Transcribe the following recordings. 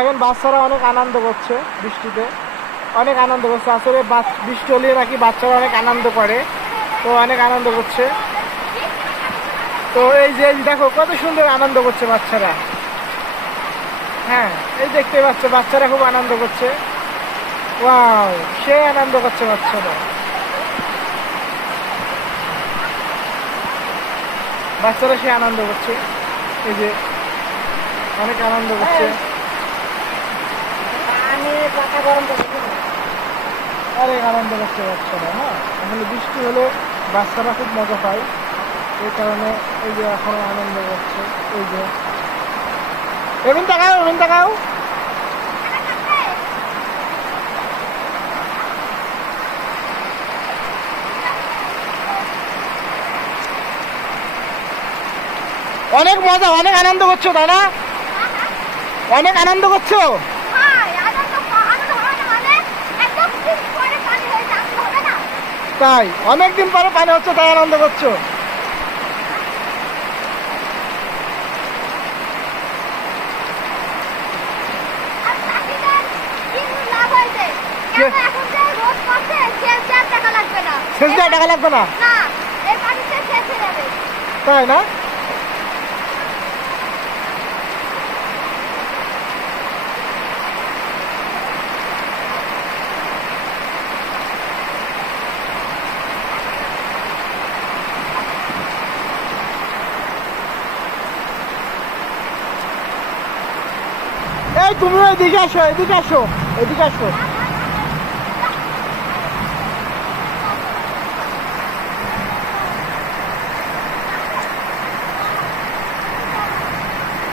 এখন বাচ্চারা অনেক আনন্দ করছে বৃষ্টিতে, অনেক আনন্দ করছে। আসলে বৃষ্টি হলে নাকি বাচ্চারা অনেক আনন্দ করে, তো অনেক আনন্দ করছে। তো এই যে দেখো কত সুন্দর আনন্দ করছে বাচ্চারা। হ্যাঁ, এই দেখতে পাচ্ছ বাচ্চারা খুব আনন্দ করছে। ওয়াও, সে আনন্দ করছে বাচ্চারা। বাচ্চারা সে আনন্দ করছে, এই যে অনেক আনন্দ করছে। অনেক আনন্দ করছে বাচ্চারা। হ্যাঁ, আসলে বৃষ্টি হলে বাচ্চারা খুব মজা পায়, এই কারণে এই যে এখন আনন্দ করছে। এই যে এমন তাকাও, এমন তাকাও। অনেক মজা, অনেক আনন্দ করছো তাই না? অনেক আনন্দ করছো। তাই অনেকদিন পরে পানি হচ্ছে, তাই আনন্দ করছো। সেচ দেওয়া টাকা লাগবে না, তাই না? এই তুমি এদিকে আসো, এদিকে আসো, এদিকে আসো।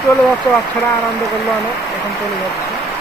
চলে যাচ্ছে বাচ্চারা, আনন্দ করলো অনেক, এখন চলে যাচ্ছে।